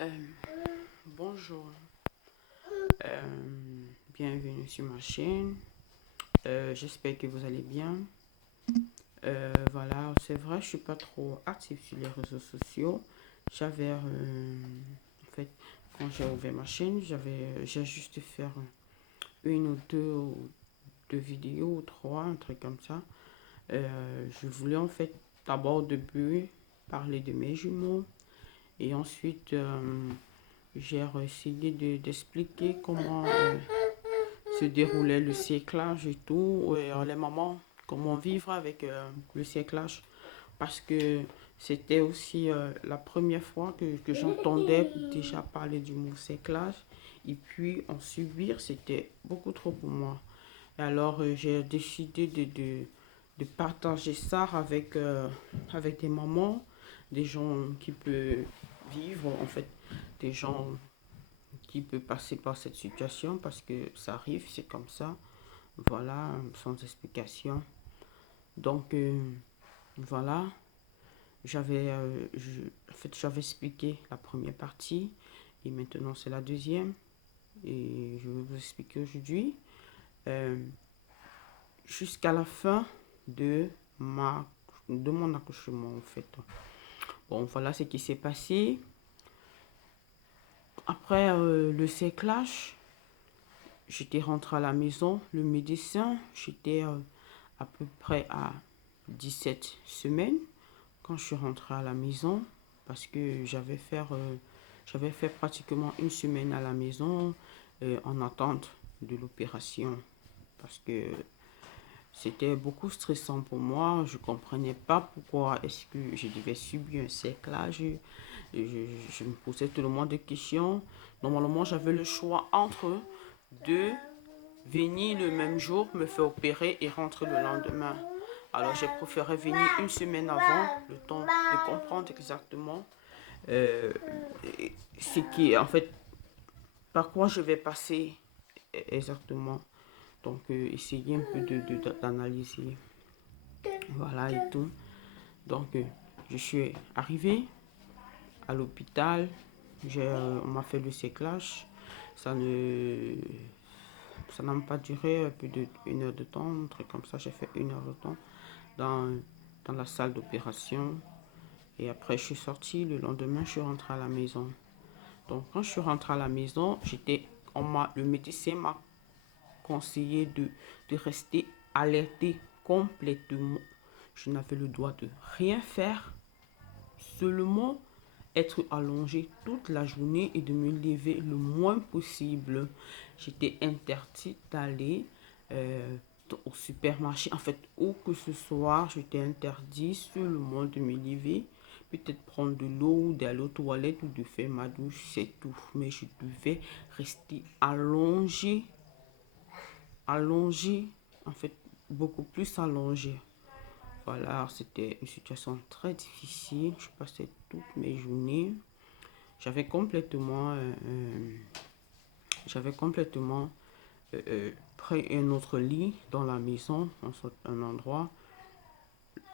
Euh, Bonjour, Euh, bienvenue sur ma chaîne. J'espère que vous allez bien. Voilà, c'est vrai, je suis pas trop active sur les réseaux sociaux. En fait, quand j'ai ouvert ma chaîne, j'ai juste fait une ou deux vidéos ou trois, un truc comme ça. Je voulais en fait d'abord au début parler de mes jumeaux et ensuite j'ai essayé d'expliquer comment se déroulait le cyclage et tout, et les moments, comment vivre avec le cyclage, parce que c'était aussi la première fois que j'entendais déjà parler du mot cyclage, et puis en subir, c'était beaucoup trop pour moi. Et alors j'ai décidé de partager ça avec des mamans, des gens qui peuvent vivre, en fait, des gens qui peuvent passer par cette situation parce que ça arrive, c'est comme ça. Voilà, sans explication. Donc, voilà, en fait, j'avais expliqué la première partie et maintenant c'est la deuxième. Et je vais vous expliquer aujourd'hui euh, jusqu'à la fin de, ma, de mon accouchement en fait. Bon, voilà ce qui s'est passé. Après le cyclage, j'étais rentrée à la maison. Le médecin, j'étais à peu près à 17 semaines quand je suis rentrée à la maison parce que j'avais fait pratiquement une semaine à la maison en attente de l'opération parce que c'était beaucoup stressant pour moi. Je ne comprenais pas pourquoi est-ce que je devais subir un cerclage. Je me posais tout le monde de questions. Normalement, j'avais le choix entre de venir le même jour, me faire opérer et rentrer le lendemain. Alors j'ai préféré venir une semaine avant, le temps de comprendre exactement euh, ce qui, en fait, par quoi je vais passer exactement. Donc essayer un peu d'analyser. Voilà et tout. Donc je suis arrivée à l'hôpital, on m'a fait le séclage. Ça ne Ça n'a pas duré plus d'une heure de temps, un truc comme ça. J'ai fait une heure de temps dans, dans la salle d'opération. Et après, je suis sortie. Le lendemain, je suis rentrée à la maison. Donc, quand je suis rentrée à la maison, le médecin m'a conseillé de rester alertée complètement. Je n'avais le droit de rien faire, seulement être allongée toute la journée et de me lever le moins possible. J'étais interdite d'aller euh, au supermarché. En fait, où que ce soit, j'étais interdit seulement de me lever, peut-être prendre de l'eau ou d'aller aux toilettes ou de faire ma douche, c'est tout. Mais je devais rester allongée, en fait, beaucoup plus allongée. Voilà, c'était une situation très difficile. Je passais toutes mes journées. J'avais complètement, euh, euh, j'avais complètement pris un autre lit dans la maison, un endroit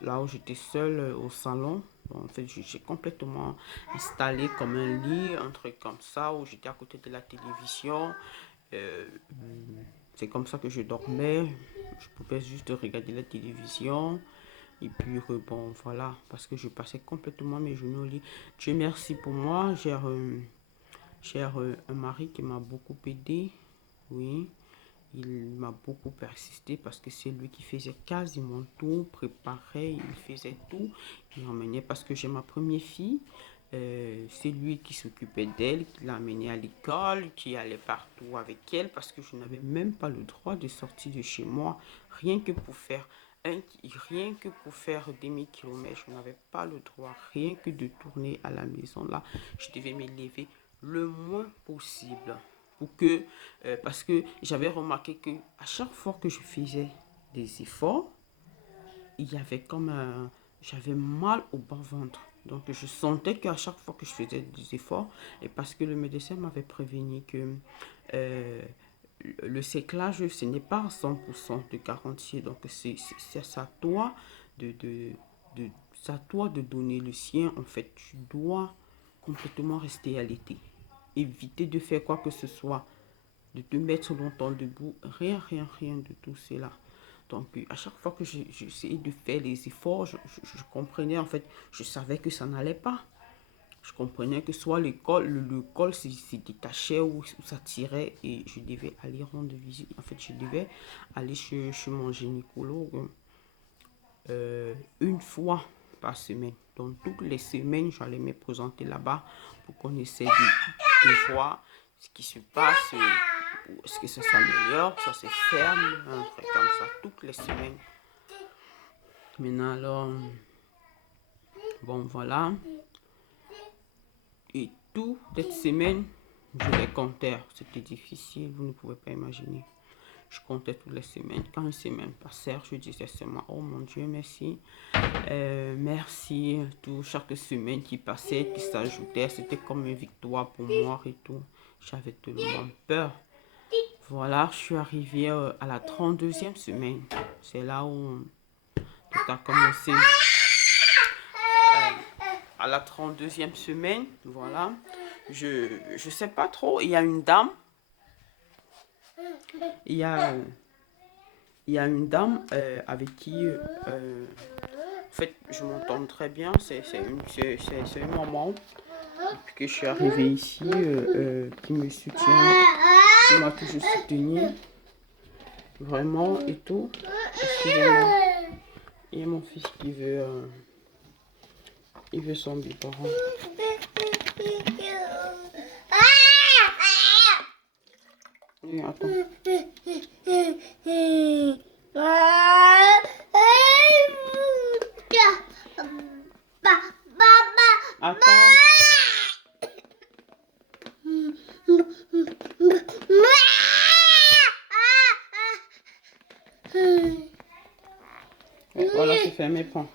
là où j'étais seule au salon. Bon, en fait, j'ai complètement installé comme un lit, un truc comme ça, où j'étais à côté de la télévision. Euh, c'est comme ça que je dormais. Je pouvais juste regarder la télévision. Et puis, bon, voilà, parce que je passais complètement mes journées au lit. Dieu merci pour moi. J'ai un mari qui m'a beaucoup aidé. Oui, il m'a beaucoup persisté parce que c'est lui qui faisait quasiment tout, préparait, il faisait tout. Il m'emmenait parce que j'ai ma première fille. C'est lui qui s'occupait d'elle, qui l'amenait à l'école, qui allait partout avec elle parce que je n'avais même pas le droit de sortir de chez moi, rien que pour faire un, rien que pour faire demi-kilomètre. Je n'avais pas le droit, rien que de tourner à la maison là. Je devais me lever le moins possible pour que parce que j'avais remarqué que à chaque fois que je faisais des efforts, il y avait comme un, j'avais mal au bas ventre. Donc je sentais qu'à chaque fois que je faisais des efforts, et parce que le médecin m'avait prévenu que euh, le séclage, ce n'est pas à 100% de garantie. Donc c'est à toi de, de, de, c'est à toi de donner le sien. En fait, tu dois complètement rester allaité. Éviter de faire quoi que ce soit, de te mettre longtemps debout, rien de tout cela. Donc, à chaque fois que j'essayais de faire les efforts, je comprenais, en fait, je savais que ça n'allait pas. Je comprenais que soit le col se détachait ou ça tirait et je devais aller rendre visite. En fait, je devais aller chez mon gynécologue une fois par semaine. Donc, toutes les semaines, j'allais me présenter là-bas pour qu'on essaie de voir ce qui se passe. Est-ce que ça s'améliore, ça se ferme, un truc comme ça, toutes les semaines. Maintenant, alors, bon, voilà. Et toute cette semaine, je les comptais. C'était difficile, vous ne pouvez pas imaginer. Je comptais toutes les semaines. Quand une semaine passait, je disais seulement, oh mon Dieu, merci. Merci. Tout, chaque semaine qui passait, qui s'ajoutait, c'était comme une victoire pour moi et tout. J'avais tellement peur. Voilà, je suis arrivée à la 32e semaine. C'est là où tout a commencé. À la 32e semaine, voilà. Je sais pas trop, il y a une dame. Il y a, il y a une dame avec qui, en fait, je m'entends très bien. C'est une maman, depuis que je suis arrivée ici, qui me soutient, qui m'a toujours soutenu, vraiment, et tout. Excusez-moi. Il y a mon fils qui veut, il veut son biberon. Oui, attends. Attends. Voilà, c'est fait, mes points.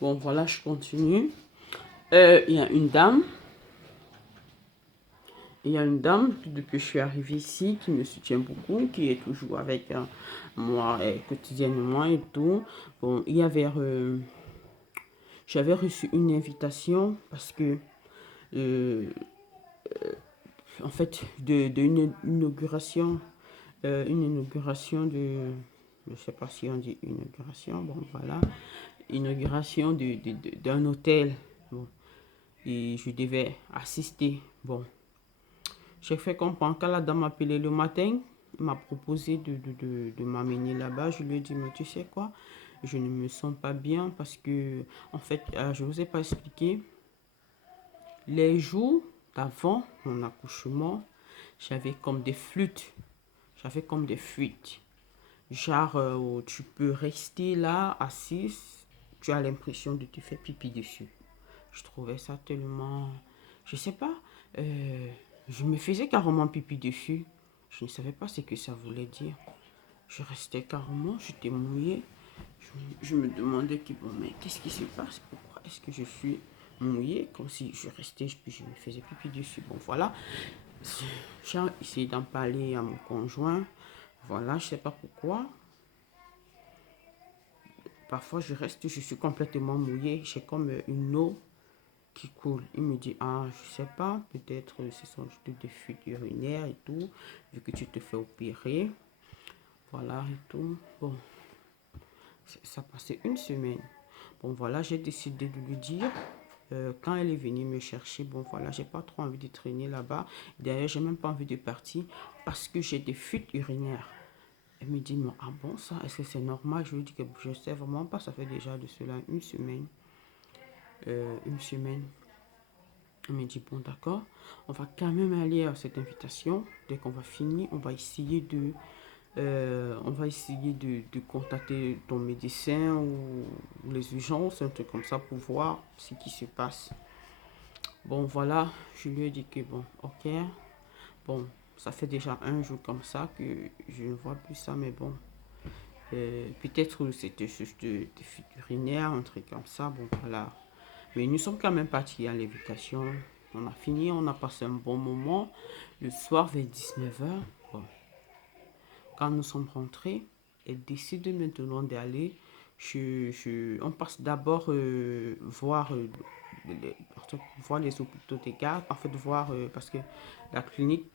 Bon, voilà, je continue. Il y a une dame. Il y a une dame, depuis que je suis arrivée ici, qui me soutient beaucoup, qui est toujours avec moi quotidiennement et tout. Bon, il y avait... j'avais reçu une invitation parce que... en fait, une inauguration de... Je ne sais pas si on dit inauguration, bon, voilà. Inauguration d'un hôtel. Bon, et je devais assister. Bon, j'ai fait comprendre quand la dame m'a appelé le matin, m'a proposé de m'amener là-bas. Je lui ai dit, mais tu sais quoi, je ne me sens pas bien parce que, en fait, je ne vous ai pas expliqué. Les jours d'avant mon accouchement, j'avais comme des flûtes. J'avais comme des fuites. Genre, où tu peux rester là, assise, tu as l'impression de te faire pipi dessus. Je trouvais ça tellement... Je sais pas, je me faisais carrément pipi dessus. Je ne savais pas ce que ça voulait dire. Je restais carrément, j'étais mouillée. Je me demandais que, bon, mais qu'est-ce qui se passe? Pourquoi est-ce que je suis mouillée? Comme si je restais, puis je me faisais pipi dessus. Bon, voilà. J'ai essayé d'en parler à mon conjoint. Voilà, je sais pas pourquoi. Parfois, je reste, je suis complètement mouillée. J'ai comme une eau qui coule. Il me dit, ah, je sais pas, peut-être ce sont juste des fuites urinaires et tout, vu que tu te fais opérer. Voilà et tout. Bon, ça passait une semaine. Bon, voilà, j'ai décidé de lui dire. Quand elle est venue me chercher, bon voilà, j'ai pas trop envie de traîner là-bas. D'ailleurs, j'ai même pas envie de partir parce que j'ai des fuites urinaires. Elle me dit, mais ah bon, ça, est-ce que c'est normal? Je lui dis que je sais vraiment pas, ça fait déjà de cela une semaine. Une semaine. Elle me dit, bon d'accord, on va quand même aller à cette invitation. Dès qu'on va finir, on va essayer de contacter ton médecin ou les urgences, un truc comme ça pour voir ce qui se passe. Bon voilà, je lui ai dit que bon, ok, bon, ça fait déjà un jour comme ça que je ne vois plus ça, mais bon, peut-être c'était juste des fuites urinaires, un truc comme ça, bon voilà. Mais nous sommes quand même partis à l'invitation. On a fini, on a passé un bon moment. Le soir vers 19h, bon, quand nous sommes rentrés, elle décide maintenant d'aller. On passe d'abord voir voir les hôpitaux des gardes, en fait voir, parce que la clinique,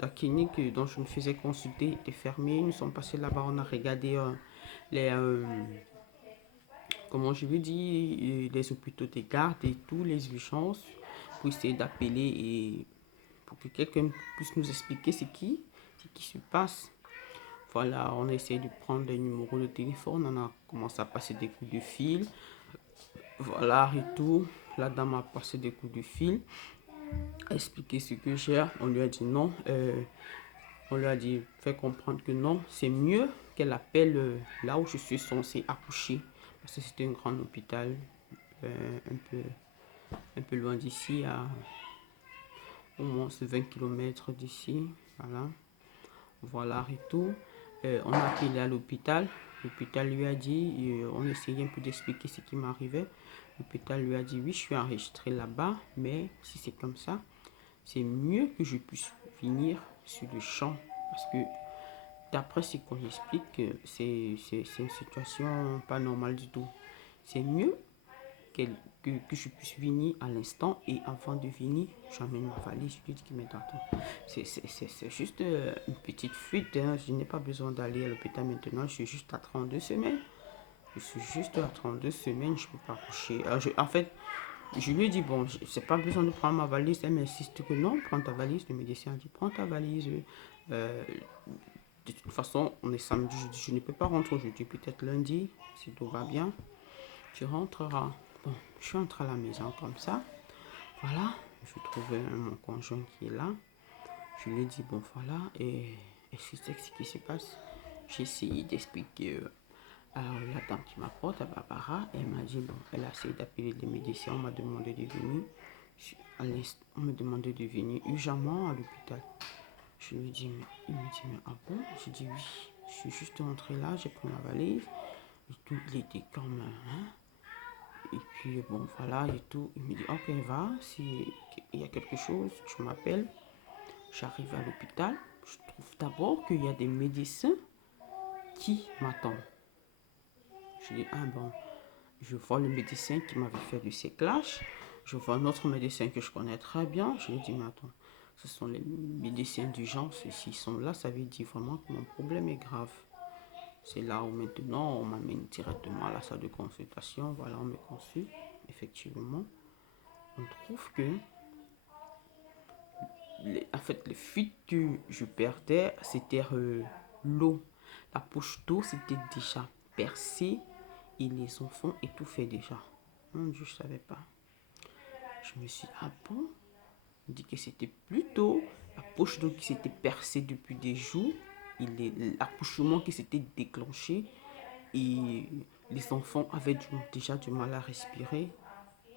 la clinique dont je me faisais consulter était fermée. Nous sommes passés là-bas, on a regardé les, comment je veux dire, les hôpitaux des gardes et tous les urgences pour essayer d'appeler et pour que quelqu'un puisse nous expliquer ce qui se passe. Voilà, on a essayé de prendre les numéros de téléphone, on a commencé à passer des coups de fil. Voilà, et tout. La dame a passé des coups de fil, a expliqué ce que j'ai. On lui a dit non. On lui a dit, fait comprendre que non, c'est mieux qu'elle appelle là où je suis censée accoucher. Parce que c'était un grand hôpital, un peu loin d'ici, à au moins 20 km d'ici. Voilà. Voilà et tout. On a appelé à l'hôpital. L'hôpital lui a dit, on essayait un peu d'expliquer ce qui m'arrivait. L'hôpital lui a dit, oui, je suis enregistré là-bas, mais si c'est comme ça, c'est mieux que je puisse venir sur le champ. Parce que d'après ce qu'on explique, c'est une situation pas normale du tout. C'est mieux que je puisse venir à l'instant et avant de venir, j'emmène ma valise, je lui dis qu'il m'attend. C'est juste une petite fuite, hein. Je n'ai pas besoin d'aller à l'hôpital maintenant, je suis juste à 32 semaines. Je suis juste à 32 semaines, je ne peux pas coucher. En fait, je lui ai dit, bon, c'est pas besoin de prendre ma valise. Elle m'insiste que non, prends ta valise. Le médecin a dit, prends ta valise. Euh, de toute façon, on est samedi, je ne peux pas rentrer aujourd'hui, peut-être lundi, si tout va bien. Tu rentreras. Bon, je suis entrée à la maison comme ça. Voilà, je trouve mon conjoint qui est là. Je lui ai dit, bon voilà, et c'est ce qui se passe. J'ai essayé d'expliquer à la dame qui m'apporte, à Barbara. Elle m'a dit, bon, elle a essayé d'appeler les médecins. On m'a demandé de venir. On m'a demandé de venir urgemment à l'hôpital. Je lui ai dit, mais il me dit, mais ah bon? J'ai dit, oui, je suis juste rentrée là, j'ai pris ma valise. Et tout, il était comme, hein? Et puis, bon, voilà, et tout. Il me dit, ok, va, s'il y a quelque chose, tu m'appelles. J'arrive à l'hôpital. Je trouve d'abord qu'il y a des médecins qui m'attendent. Je dis, ah bon, je vois le médecin qui m'avait fait du séclage. Je vois un autre médecin que je connais très bien. Je lui dis, mais attends, ce sont les médecins d'urgence. Et s'ils sont là, ça veut dire vraiment que mon problème est grave. C'est là où maintenant on m'amène directement à la salle de consultation. Voilà, on me consulte. Effectivement, on trouve que en fait, les fuites que je perdais, c'était l'eau. La poche d'eau, c'était déjà percée et les enfants étouffaient déjà. Mon Dieu, je ne savais pas. Je me suis dit, ah bon? On dit que c'était plutôt la poche d'eau qui s'était percée depuis des jours, l'accouchement qui s'était déclenché et les enfants avaient déjà du mal à respirer.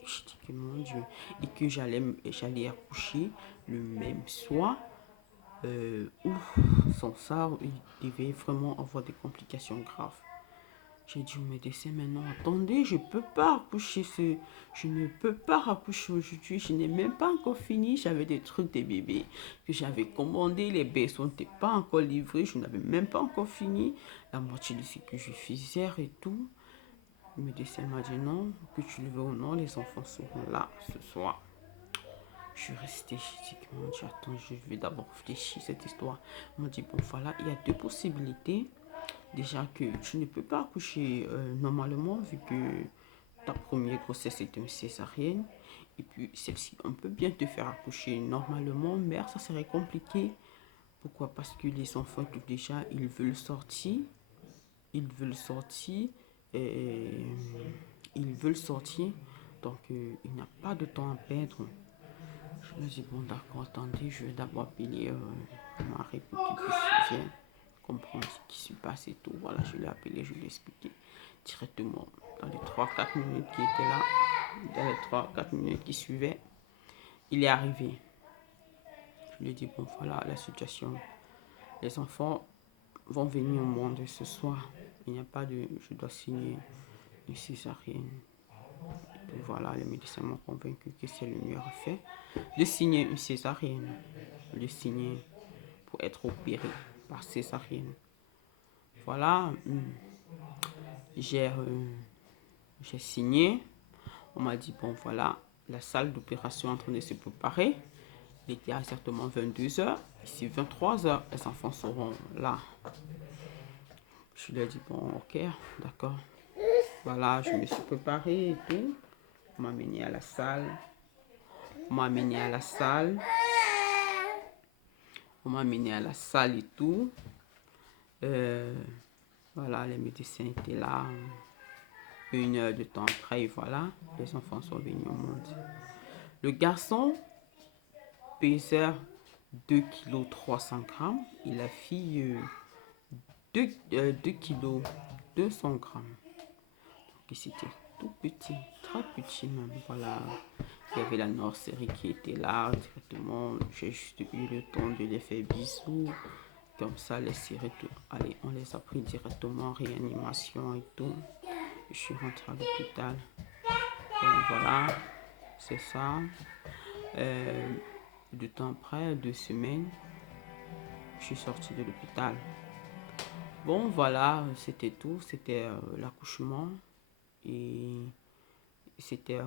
Je dis que mon Dieu, et que j'allais accoucher le même soir, ou sans ça, il devait vraiment avoir des complications graves. J'ai dit au médecin, maintenant, attendez, je ne peux pas accoucher aujourd'hui, je n'ai même pas encore fini, j'avais des trucs des bébés que j'avais commandés, les berceaux n'étaient pas encore livrés, je n'avais même pas encore fini la moitié de ce que je faisais et tout. Le médecin m'a dit non, que tu le veux ou non, les enfants seront là ce soir. Je suis restée, je dis, mon Dieu, attends, je vais d'abord réfléchir cette histoire. On m'a dit, bon voilà, il y a deux possibilités. Déjà que tu ne peux pas accoucher normalement vu que ta première grossesse est une césarienne. Et puis celle-ci, on peut bien te faire accoucher normalement, mais ça serait compliqué. Pourquoi? Parce que les enfants, tout déjà, ils veulent sortir. Ils veulent sortir. Et, ils veulent sortir. Donc, il n'y a pas de temps à perdre. Je me dis, bon, d'accord, attendez, je vais d'abord appeler mon mari pour qu'il puisse bien comprendre ce qui se passe et tout. Voilà, je l'ai appelé, je lui ai expliqué directement. Dans les 3-4 minutes qui étaient là, dans les 3-4 minutes qui suivaient, il est arrivé. Je lui ai dit, bon, voilà la situation. Les enfants vont venir au monde ce soir. Il n'y a pas de... Je dois signer une césarienne. Et puis voilà, les médecins m'ont convaincu que c'est le mieux à faire de signer une césarienne. De signer pour être opéré par césarienne. Voilà, j'ai signé. On m'a dit, bon voilà, la salle d'opération est en train de se préparer. Il était exactement 22h. Ici, 23h, les enfants seront là. Je lui ai dit, bon, ok, d'accord. Voilà, je me suis préparée et tout. On m'a amené à la salle. On m'a amené à la salle. On m'a amené à la salle et tout. Voilà, les médecins étaient là. 1 heure de temps après, et voilà, les enfants sont venus au monde. Le garçon pesait 2,3 kg et la fille 2 kg 200 grammes. Donc c'était tout petit, très petit même. Voilà, il y avait la nurserie qui était là directement. J'ai juste eu le temps de les faire bisous. Comme ça, les séries, allez, on les a pris directement en réanimation et tout. Je suis rentrée à l'hôpital. Donc voilà, c'est ça. Du temps après, 2 semaines, je suis sortie de l'hôpital. Bon, voilà, c'était tout. C'était l'accouchement. Et c'était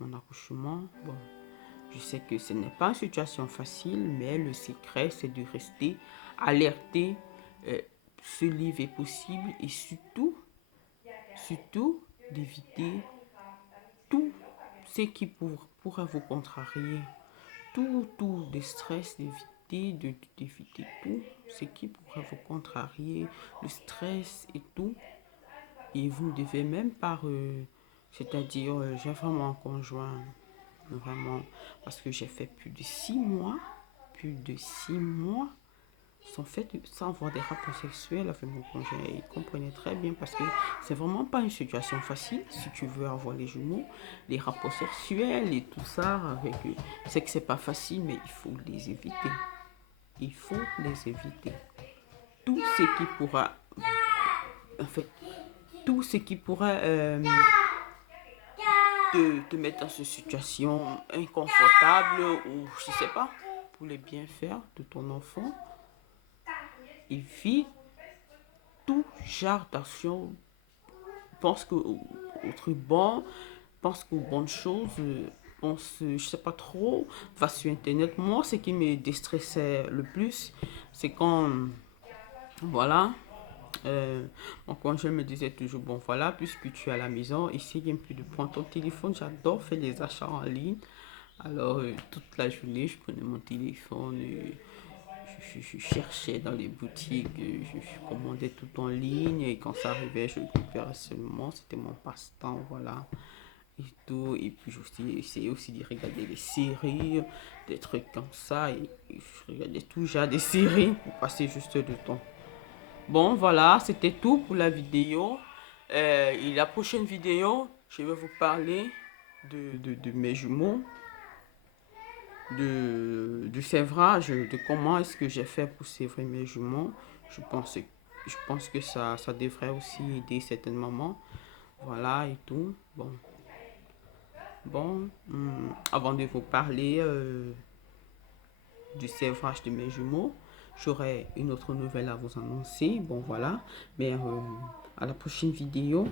mon accouchement. Bon, je sais que ce n'est pas une situation facile, mais le secret, c'est de rester alerté. Ce livre est possible et surtout d'éviter tout ce qui pourrait vous contrarier. Tout de stress, d'éviter tout ce qui pourrait vous contrarier, le stress et tout. Et vous ne devez même pas, c'est-à-dire, j'ai vraiment un conjoint, vraiment, parce que j'ai fait plus de 6 mois, sans avoir des rapports sexuels avec mon conjoint. Il comprenait très bien parce que c'est vraiment pas une situation facile si tu veux avoir les jumeaux, les rapports sexuels et tout ça avec eux. C'est que c'est pas facile, mais il faut les éviter. Il faut les éviter. Tout ce qui pourra, en fait, tout ce qui pourrait te mettre dans une situation inconfortable ou je sais pas, pour les bienfaits de ton enfant, évite tout genre d'action. Pense au truc bon, pense aux bonnes choses, pense, je sais pas trop, va sur internet. Moi, ce qui me déstressait le plus, c'est quand, voilà, mon conjoint me disait toujours, bon voilà, puisque tu es à la maison, essaye un peu de prendre ton téléphone. J'adore faire les achats en ligne. Alors, toute la journée, je prenais mon téléphone, je cherchais dans les boutiques, je commandais tout en ligne et quand ça arrivait, je récupérais seulement. C'était mon passe-temps, voilà. Et tout. Et puis, j'essayais aussi de regarder des séries, des trucs comme ça. Et je regardais toujours des séries pour passer juste du temps. Bon, voilà, c'était tout pour la vidéo. Et la prochaine vidéo, je vais vous parler de mes jumeaux, du sévrage, de comment est-ce que j'ai fait pour sévrer mes jumeaux. Je pense que ça devrait aussi aider certaines mamans. Voilà et tout. Bon, avant de vous parler du sévrage de mes jumeaux, j'aurai une autre nouvelle à vous annoncer. Bon, voilà. Mais à la prochaine vidéo.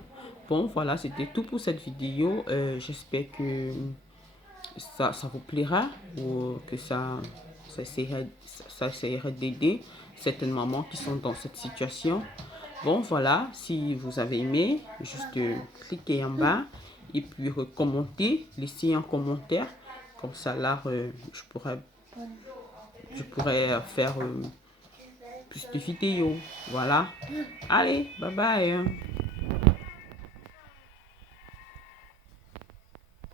Bon, voilà, c'était tout pour cette vidéo. J'espère que ça vous plaira ou que ça essaiera d'aider certaines mamans qui sont dans cette situation. Bon, voilà, si vous avez aimé, juste cliquez en bas et puis commentez, laissez un commentaire. Comme ça, là, je pourrais faire plus de vidéos. Voilà. Allez, bye bye.